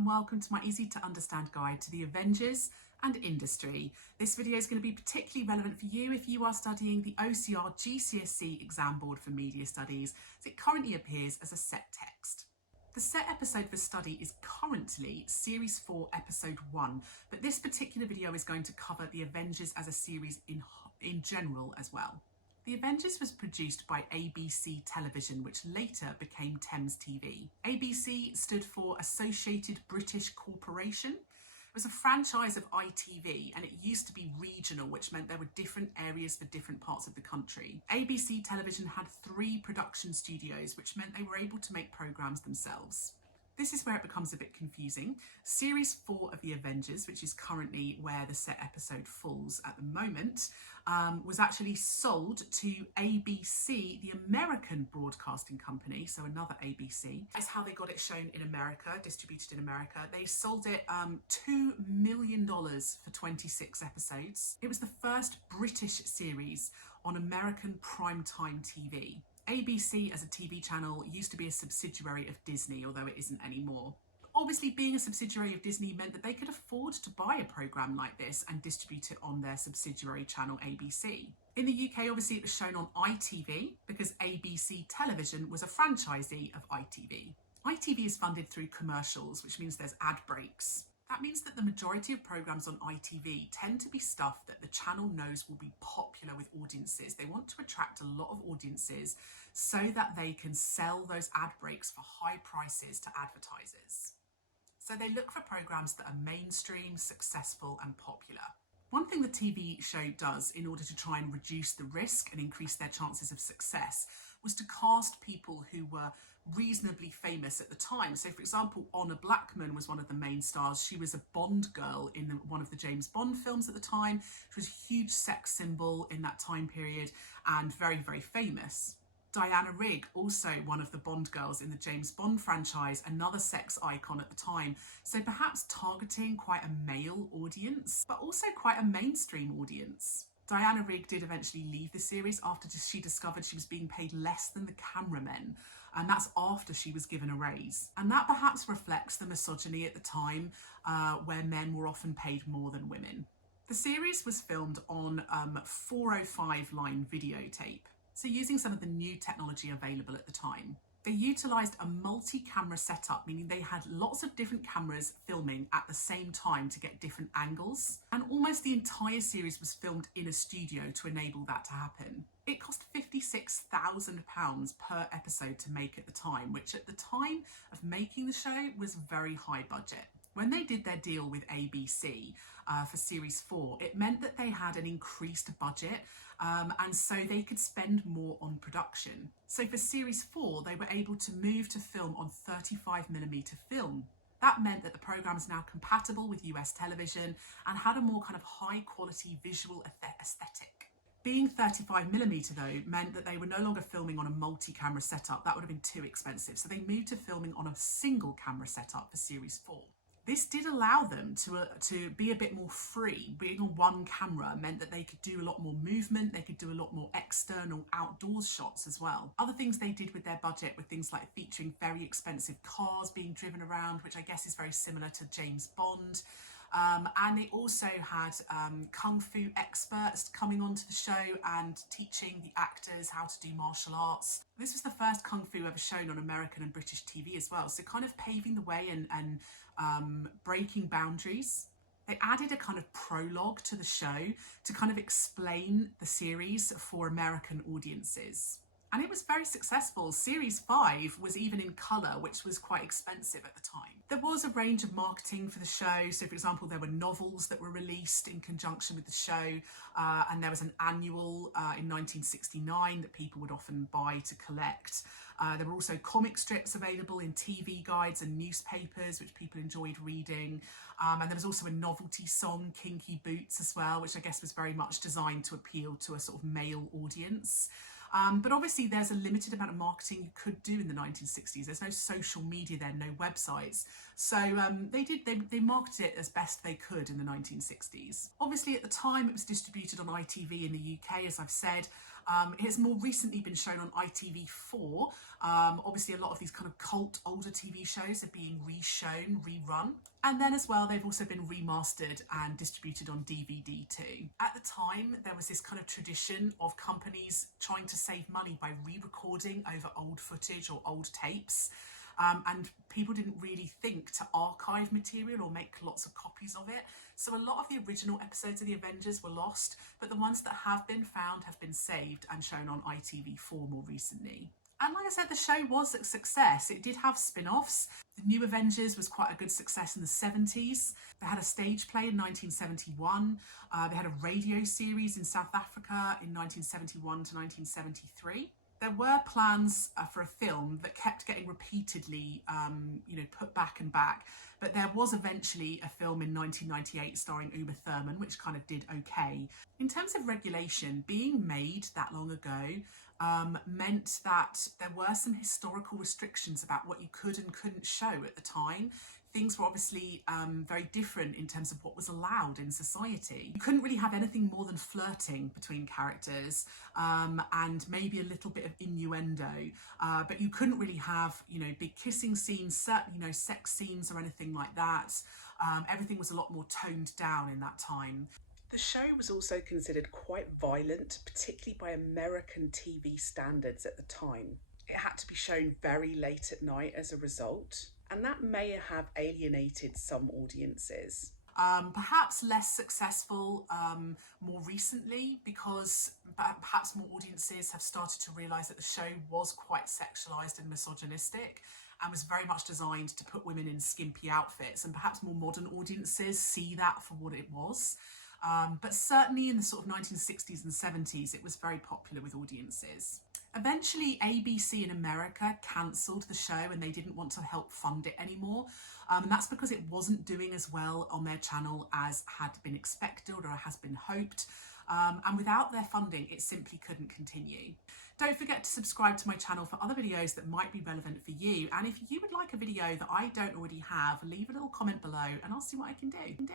and welcome to my easy to understand guide to the Avengers and industry. This video is going to be particularly relevant for you if you are studying the OCR GCSE exam board for media studies, as it currently appears as a set text. The set episode for study is currently Series 4, Episode 1, but this particular video is going to cover the Avengers as a series in general as well. The Avengers was produced by ABC Television, which later became Thames TV. ABC stood for Associated British Corporation. It was a franchise of ITV, and it used to be regional, which meant there were different areas for different parts of the country. ABC Television had 3 production studios, which meant they were able to make programmes themselves. This is where it becomes a bit confusing. Series 4 of the Avengers, which is currently where the set episode falls at the moment, was actually sold to ABC, the American broadcasting company, so another ABC. That's how they got it shown in America, distributed in America. They sold it $2 million for 26 episodes. It was the first British series on American primetime TV. ABC as a TV channel used to be a subsidiary of Disney, although it isn't anymore. Obviously, being a subsidiary of Disney meant that they could afford to buy a programme like this and distribute it on their subsidiary channel ABC. In the UK, obviously, it was shown on ITV because ABC Television was a franchisee of ITV. ITV is funded through commercials, which means there's ad breaks. That means that the majority of programmes on ITV tend to be stuff that the channel knows will be popular with audiences. They want to attract a lot of audiences so that they can sell those ad breaks for high prices to advertisers. So they look for programmes that are mainstream, successful and popular. One thing the TV show does in order to try and reduce the risk and increase their chances of success was to cast people who were reasonably famous at the time. So for example, Honor Blackman was one of the main stars. She was a Bond girl in one of the James Bond films at the time. She was a huge sex symbol in that time period and very, very famous. Diana Rigg, also one of the Bond girls in the James Bond franchise, another sex icon at the time. So perhaps targeting quite a male audience, but also quite a mainstream audience. Diana Rigg did eventually leave the series after she discovered she was being paid less than the cameramen, and that's after she was given a raise. And that perhaps reflects the misogyny at the time, where men were often paid more than women. The series was filmed on 405 line videotape, so using some of the new technology available at the time. They utilised a multi-camera setup, meaning they had lots of different cameras filming at the same time to get different angles. And almost the entire series was filmed in a studio to enable that to happen. It cost £56,000 per episode to make at the time, which at the time of making the show was very high budget. When they did their deal with ABC for Series 4, it meant that they had an increased budget and so they could spend more on production. So for Series 4, they were able to move to film on 35mm film. That meant that the programme is now compatible with US television and had a more kind of high quality visual aesthetic. Being 35mm though meant that they were no longer filming on a multi-camera setup. That would have been too expensive. So they moved to filming on a single camera setup for Series 4. This did allow them to be a bit more free. Being on one camera meant that they could do a lot more movement, they could do a lot more external outdoors shots as well. Other things they did with their budget were things like featuring very expensive cars being driven around, which I guess is very similar to James Bond. And they also had kung fu experts coming onto the show and teaching the actors how to do martial arts. This was the first kung fu ever shown on American and British TV as well, so kind of paving the way and breaking boundaries. They added a kind of prologue to the show to kind of explain the series for American audiences. And it was very successful. Series 5 was even in colour, which was quite expensive at the time. There was a range of marketing for the show. So for example, there were novels that were released in conjunction with the show. And there was an annual in 1969 that people would often buy to collect. There were also comic strips available in TV guides and newspapers, which people enjoyed reading. And there was also a novelty song, Kinky Boots, as well, which I guess was very much designed to appeal to a sort of male audience. But obviously there's a limited amount of marketing you could do in the 1960s. There's no social media then, no websites. So they marketed it as best they could in the 1960s. Obviously at the time it was distributed on ITV in the UK, as I've said, It has more recently been shown on ITV4. Obviously, a lot of these kind of cult older TV shows are being reshown, rerun. And then as well, they've also been remastered and distributed on DVD too. At the time, there was this kind of tradition of companies trying to save money by re-recording over old footage or old tapes. And people didn't really think to archive material or make lots of copies of it. So a lot of the original episodes of the Avengers were lost, but the ones that have been found have been saved and shown on ITV4 more recently. And like I said, the show was a success. It did have spin-offs. The New Avengers was quite a good success in the 70s. They had a stage play in 1971. They had a radio series in South Africa in 1971 to 1973. There were plans for a film that kept getting repeatedly, put back and back. But there was eventually a film in 1998 starring Uma Thurman, which kind of did okay. In terms of regulation, being made that long ago meant that there were some historical restrictions about what you could and couldn't show at the time. Things were obviously very different in terms of what was allowed in society. You couldn't really have anything more than flirting between characters and maybe a little bit of innuendo, but you couldn't really have, big kissing scenes, certainly no sex scenes or anything like that. Everything was a lot more toned down in that time. The show was also considered quite violent, particularly by American TV standards at the time. It had to be shown very late at night as a result, and that may have alienated some audiences. Perhaps less successful more recently, because perhaps more audiences have started to realise that the show was quite sexualised and misogynistic and was very much designed to put women in skimpy outfits, and perhaps more modern audiences see that for what it was. But certainly in the sort of 1960s and 70s, it was very popular with audiences. Eventually, ABC in America cancelled the show and they didn't want to help fund it anymore. And that's because it wasn't doing as well on their channel as had been expected or has been hoped. And without their funding, it simply couldn't continue. Don't forget to subscribe to my channel for other videos that might be relevant for you. And if you would like a video that I don't already have, leave a little comment below and I'll see what I can do.